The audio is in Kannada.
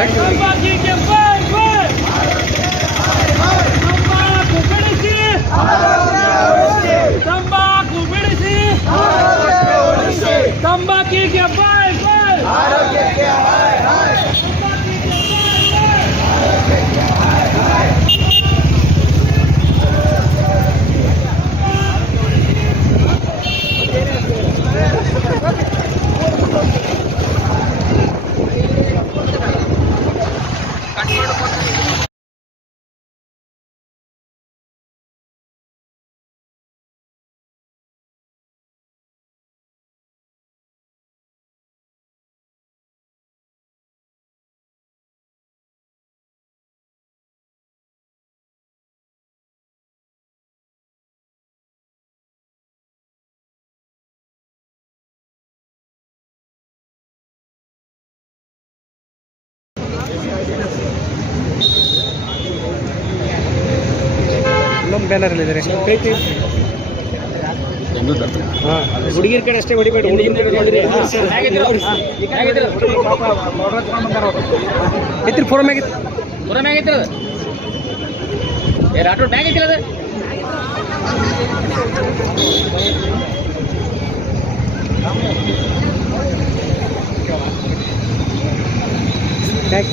ತಂಬಾಕಿಗೆ ಬಾಯ್ ಬಾಯ್. ತಂಬಾಕು ಬಿಡಿಸಿ, ತಂಬಾಕು ಬಿಡಿಸಿ, ತಂಬಾಕಿಗೆ ಬಾಯ್ ಬಾಯ್. ನಮ್ಮ ಬ್ಯಾನರ್ ಇದ್ದಾರೆ ಹುಡುಗಿರ ಕಡೆ ಅಷ್ಟೇ ಹೊಡಿಬೇಡಿ. ಐತ್ರಿ ಫೋನ್ ಮ್ಯಾಗಿತ್ತು ರಾಟೋಡ್ ಬ್ಯಾಗ್ ಐತಿಲ್ಲ ಬ್ಯಾಗ್